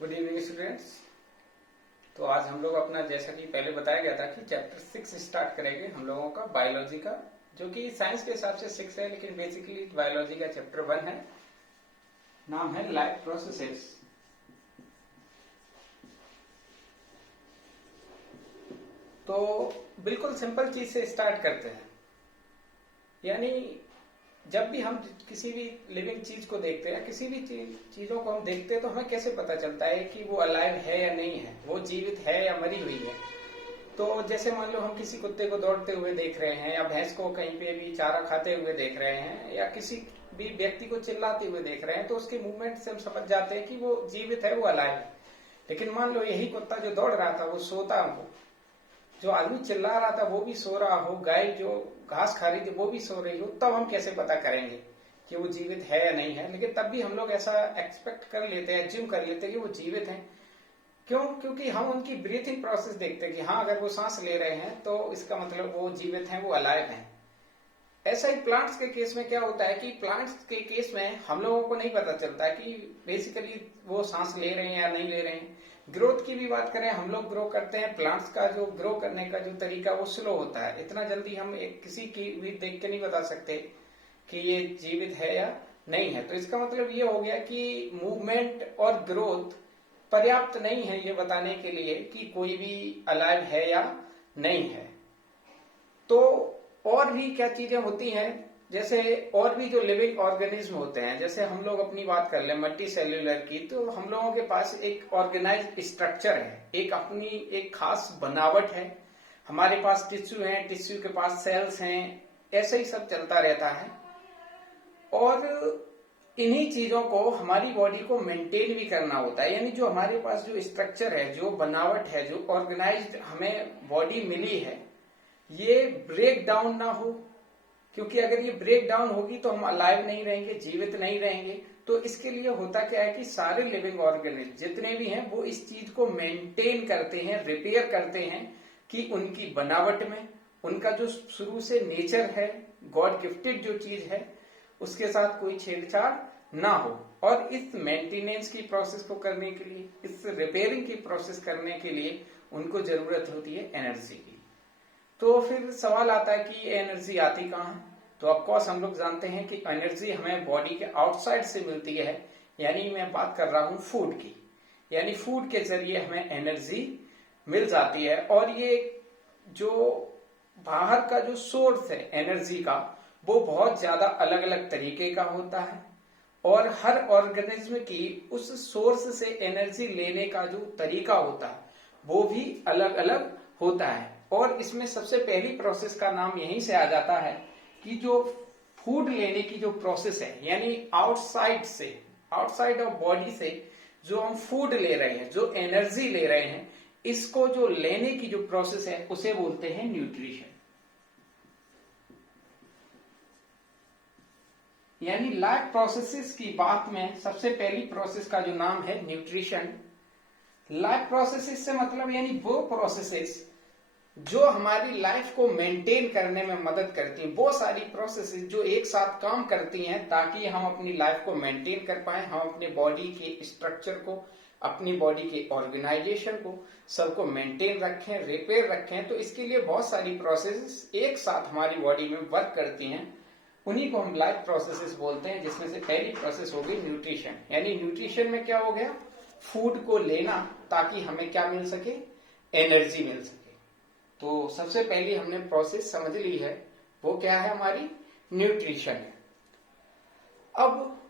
Good evening students. तो आज हम लोग अपना जैसा कि पहले बताया गया था कि चैप्टर 6 स्टार्ट करेंगे हम लोगों का बायोलॉजी का, जो कि साइंस के हिसाब से 6 है लेकिन बेसिकली बायोलॉजी का चैप्टर 1 है। नाम है लाइफ प्रोसेसेस। तो बिल्कुल सिंपल चीज से स्टार्ट करते हैं। यानी जब भी हम किसी भी लिविंग चीज को देखते हैं, किसी भी चीजों को हम देखते हैं, तो हमें कैसे पता चलता है कि वो अलाइव है या नहीं है, वो जीवित है या मरी हुई है। तो जैसे मान लो हम किसी कुत्ते को दौड़ते हुए देख रहे हैं, या भैंस को कहीं पे भी चारा खाते हुए देख रहे हैं, या किसी भी व्यक्ति को चिल्लाते हुए देख रहे हैं, तो उसके मूवमेंट से हम समझ जाते हैं कि वो जीवित है, वो अलाइव है। लेकिन मान लो यही कुत्ता जो दौड़ रहा था वो सोता हो, जो आदमी चिल्ला रहा था वो भी सो रहा हो, गाय जो घास खा रही थी वो भी सो रही हो, तब हम कैसे पता करेंगे कि वो जीवित है या नहीं है। लेकिन तब भी हम लोग ऐसा एक्सपेक्ट कर लेते हैं, एज्यूम कर लेते हैं कि वो जीवित हैं। क्यों? क्योंकि हम उनकी ब्रीथिंग प्रोसेस देखते हैं कि हाँ, अगर वो सांस ले रहे हैं तो इसका मतलब वो जीवित हैं, वो अलाइव हैं। ऐसा ही प्लांट्स के केस में क्या होता है कि प्लांट्स के केस में हम लोगों को नहीं पता चलता कि बेसिकली वो सांस ले रहे हैं या नहीं ले रहे हैं। ग्रोथ की भी बात करें, हम लोग ग्रो करते हैं, प्लांट्स का जो ग्रो करने का जो तरीका वो स्लो होता है। इतना जल्दी हम किसी की भी देख के नहीं बता सकते कि ये जीवित है या नहीं है। तो इसका मतलब ये हो गया कि मूवमेंट और ग्रोथ पर्याप्त नहीं है ये बताने के लिए कि कोई भी अलाइव है या नहीं है। तो और भी क्या चीजें होती हैं, जैसे और भी जो लिविंग ऑर्गेनिज्म होते हैं, जैसे हम लोग अपनी बात कर ले मल्टी सेल्यूलर की, तो हम लोगों के पास एक ऑर्गेनाइज्ड स्ट्रक्चर है, एक अपनी एक खास बनावट है। हमारे पास टिश्यू है, टिश्यू के पास सेल्स हैं, ऐसे ही सब चलता रहता है। और इन्हीं चीजों को हमारी बॉडी को मेंटेन भी करना होता है। यानी जो हमारे पास जो स्ट्रक्चर है, जो बनावट है, जो ऑर्गेनाइज्ड हमें बॉडी मिली है, ये ब्रेक डाउन ना हो। क्योंकि अगर ये ब्रेक डाउन होगी तो हम अलाइव नहीं रहेंगे, जीवित नहीं रहेंगे। तो इसके लिए होता क्या है कि सारे लिविंग ऑर्गेनिज्म जितने भी हैं वो इस चीज को मेंटेन करते हैं, रिपेयर करते हैं कि उनकी बनावट में, उनका जो शुरू से नेचर है, गॉड गिफ्टेड जो चीज है, उसके साथ कोई छेड़छाड़ ना हो। और इस मेंटेनेंस की प्रोसेस को करने के लिए, इस रिपेयरिंग की प्रोसेस करने के लिए उनको जरूरत होती है एनर्जी की। तो फिर सवाल आता है कि ये एनर्जी आती कहाँ है? तो ऑफकोर्स हम लोग जानते हैं कि एनर्जी हमें बॉडी के आउटसाइड से मिलती है। यानी मैं बात कर रहा हूं फूड की। यानी फूड के जरिए हमें एनर्जी मिल जाती है। और ये जो बाहर का जो सोर्स है एनर्जी का, वो बहुत ज्यादा अलग अलग तरीके का होता है। और हर ऑर्गेनिज्म की उस सोर्स से एनर्जी लेने का जो तरीका होता है वो भी अलग अलग होता है। और इसमें सबसे पहली प्रोसेस का नाम यहीं से आ जाता है कि जो फूड लेने की जो प्रोसेस है, यानी आउटसाइड से, आउटसाइड ऑफ बॉडी से जो हम फूड ले रहे हैं, जो एनर्जी ले रहे हैं, इसको जो लेने की जो प्रोसेस है उसे बोलते हैं न्यूट्रिशन। यानी लाइफ प्रोसेसेस की बात में सबसे पहली प्रोसेस का जो नाम है न्यूट्रिशन। लाइफ प्रोसेसेस से मतलब यानी वो प्रोसेसेस जो हमारी लाइफ को मेंटेन करने में मदद करती हैं, वो सारी प्रोसेसेस जो एक साथ काम करती हैं ताकि हम अपनी लाइफ को मेंटेन कर पाए, हम अपने बॉडी के स्ट्रक्चर को, अपनी बॉडी के ऑर्गेनाइजेशन को, सबको मेंटेन रखें, रिपेयर रखें। तो इसके लिए बहुत सारी प्रोसेसेस एक साथ हमारी बॉडी में वर्क करती हैं, उन्हीं को हम लाइफ प्रोसेसेस बोलते हैं। जिसमें से पहली प्रोसेस हो गई न्यूट्रिशन। यानी न्यूट्रिशन में क्या हो गया? फूड को लेना ताकि हमें क्या मिल सके? एनर्जी मिल सके। तो सबसे पहली हमने प्रोसेस समझ ली है, वो क्या है? हमारी न्यूट्रिशन है। अब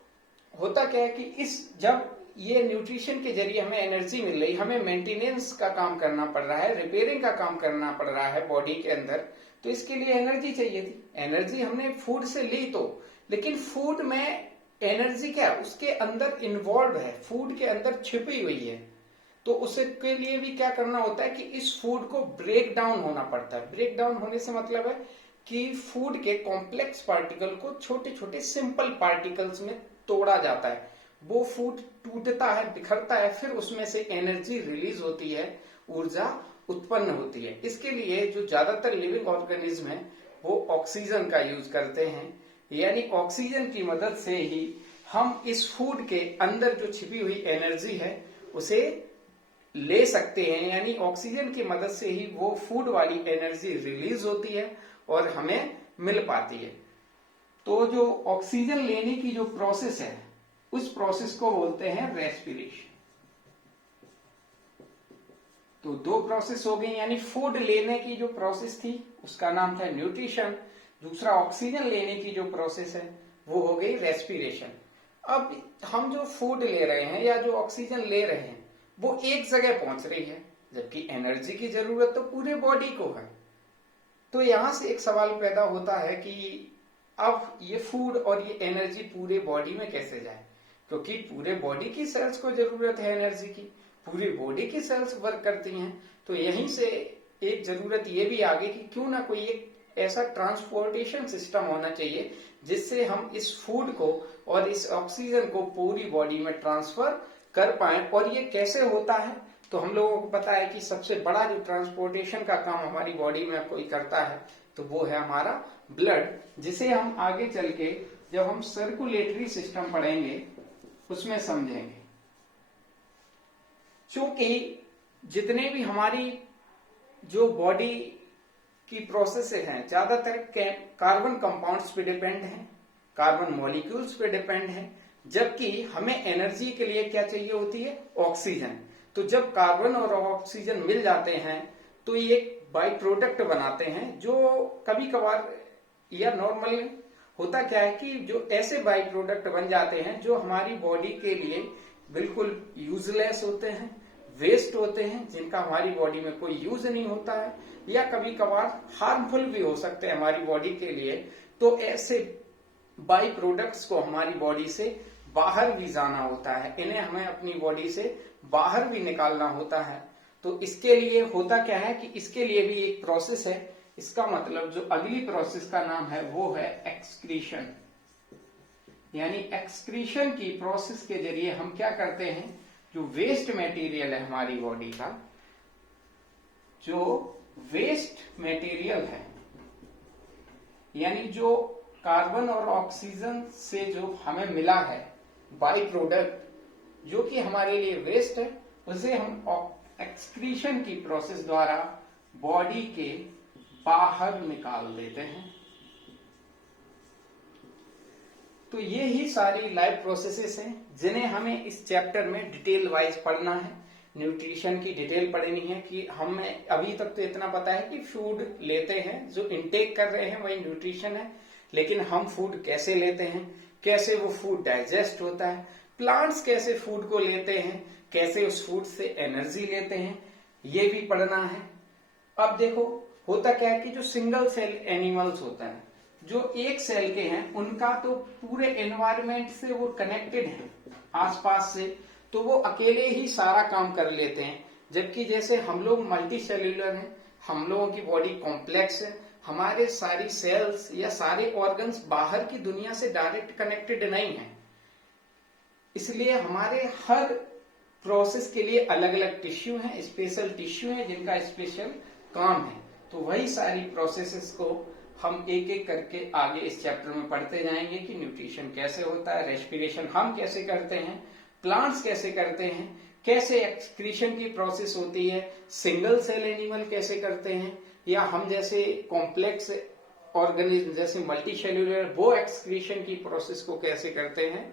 होता क्या है कि जब ये न्यूट्रिशन के जरिए हमें एनर्जी मिल रही, हमें मेंटेनेंस का काम करना पड़ रहा है, रिपेयरिंग का काम करना पड़ रहा है बॉडी के अंदर, तो इसके लिए एनर्जी चाहिए थी। एनर्जी हमने फूड से ली तो, लेकिन फूड में एनर्जी क्या है? उसके अंदर इन्वॉल्व है, फूड के अंदर छिपी हुई है। तो उसके लिए भी क्या करना होता है कि इस फूड को ब्रेक डाउन होना पड़ता है। ब्रेक डाउन होने से मतलब है कि फूड के कॉम्प्लेक्स पार्टिकल को छोटे छोटे सिंपल पार्टिकल्स में तोड़ा जाता है। वो फूड टूटता है, बिखरता है, फिर उसमें से एनर्जी रिलीज होती है, ऊर्जा उत्पन्न होती है। इसके लिए जो ज्यादातर लिविंग ऑर्गेनिज्म है वो ऑक्सीजन का यूज करते हैं। यानी ऑक्सीजन की मदद से ही हम इस फूड के अंदर जो छिपी हुई एनर्जी है उसे ले सकते हैं, यानी ऑक्सीजन की मदद से ही वो फूड वाली एनर्जी रिलीज होती है और हमें मिल पाती है। तो जो ऑक्सीजन लेने की जो प्रोसेस है उस प्रोसेस को बोलते हैं रेस्पिरेशन। तो दो प्रोसेस हो गई, यानी फूड लेने की जो प्रोसेस थी उसका नाम था न्यूट्रिशन, दूसरा ऑक्सीजन लेने की जो प्रोसेस है वो हो गई रेस्पिरेशन। अब हम जो फूड ले रहे हैं या जो ऑक्सीजन ले रहे हैं वो एक जगह पहुंच रही है, जबकि एनर्जी की जरूरत तो पूरे बॉडी को है। तो यहां से एक सवाल पैदा होता है कि अब ये फूड और ये एनर्जी पूरे बॉडी में कैसे जाए, क्योंकि पूरे बॉडी की सेल्स को जरूरत है एनर्जी की, पूरी बॉडी की सेल्स वर्क करती हैं। तो यहीं से एक जरूरत ये भी आ गई कि क्यों ना कोई एक ऐसा ट्रांसपोर्टेशन सिस्टम होना चाहिए जिससे हम इस फूड को और इस ऑक्सीजन को पूरी बॉडी में ट्रांसफर कर पाए। और ये कैसे होता है, तो हम लोगों को पता है कि सबसे बड़ा जो ट्रांसपोर्टेशन का काम हमारी बॉडी में कोई करता है तो वो है हमारा ब्लड, जिसे हम आगे चल के जब हम सर्कुलेटरी सिस्टम पढ़ेंगे उसमें समझेंगे। क्योंकि जितने भी हमारी जो बॉडी की प्रोसेस हैं ज्यादातर कार्बन कंपाउंड्स पे डिपेंड हैं, कार्बन मॉलिक्यूल्स पे डिपेंड हैं, जबकि हमें एनर्जी के लिए क्या चाहिए होती है, ऑक्सीजन। तो जब कार्बन और ऑक्सीजन मिल जाते हैं तो ये एक बाई प्रोडक्ट बनाते हैं, जो कभी कभार या नॉर्मल होता क्या है कि जो ऐसे बाई प्रोडक्ट बन जाते हैं जो हमारी बॉडी के लिए बिल्कुल यूजलेस होते हैं, वेस्ट होते हैं, जिनका हमारी बॉडी में कोई यूज नहीं होता है, या कभी कभार हार्मफुल भी हो सकते हैं हमारी बॉडी के लिए। तो ऐसे बाई प्रोडक्ट्स को हमारी बॉडी से बाहर भी जाना होता है, इन्हें हमें अपनी बॉडी से बाहर भी निकालना होता है। तो इसके लिए होता क्या है कि इसके लिए भी एक प्रोसेस है, इसका मतलब जो अगली प्रोसेस का नाम है वो है एक्सक्रीशन। यानी एक्सक्रीशन की प्रोसेस के जरिए हम क्या करते हैं, जो वेस्ट मटेरियल है हमारी बॉडी का, जो वेस्ट मटेरियल है यानी जो कार्बन और ऑक्सीजन से जो हमें मिला है बाई प्रोडक्ट जो कि हमारे लिए वेस्ट है, उसे हम एक्सक्रीशन की प्रोसेस द्वारा बॉडी के बाहर निकाल देते हैं। तो ये ही सारी लाइफ प्रोसेसेस हैं जिन्हें हमें इस चैप्टर में डिटेल वाइज पढ़ना है। न्यूट्रिशन की डिटेल पढ़नी है कि हमें अभी तक तो इतना पता है कि फूड लेते हैं, जो इनटेक कर रहे हैं वही न्यूट्रिशन है, लेकिन हम फूड कैसे लेते हैं, कैसे वो फूड डाइजेस्ट होता है, प्लांट्स कैसे फूड को लेते हैं, कैसे उस फूड से एनर्जी लेते हैं, ये भी पढ़ना है। अब देखो होता क्या है कि जो सिंगल सेल एनिमल्स होता है, जो एक सेल के हैं, उनका तो पूरे एनवायरमेंट से वो कनेक्टेड है आसपास से, तो वो अकेले ही सारा काम कर लेते हैं। जबकि जैसे हम लोग मल्टी सेल्यूलर हैं, हम लोगों की बॉडी कॉम्प्लेक्स है, हमारे सारी सेल्स या सारे ऑर्गन्स बाहर की दुनिया से डायरेक्ट कनेक्टेड नहीं है, इसलिए हमारे हर प्रोसेस के लिए अलग अलग टिश्यू हैं, स्पेशल टिश्यू हैं जिनका स्पेशल काम है। तो वही सारी प्रोसेसेस को हम एक एक करके आगे इस चैप्टर में पढ़ते जाएंगे कि न्यूट्रिशन कैसे होता है, रेस्पिरेशन हम कैसे करते हैं, प्लांट्स कैसे करते हैं, कैसे एक्सक्रीशन की प्रोसेस होती है, सिंगल सेल एनिमल कैसे करते हैं, या हम जैसे कॉम्प्लेक्स ऑर्गेनिज्म जैसे मल्टी सेल्यूलर वो एक्सक्रीशन की प्रोसेस को कैसे करते हैं।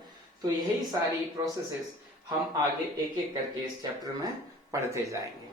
तो यही सारी प्रोसेसेस हम आगे एक एक करके इस चैप्टर में पढ़ते जाएंगे।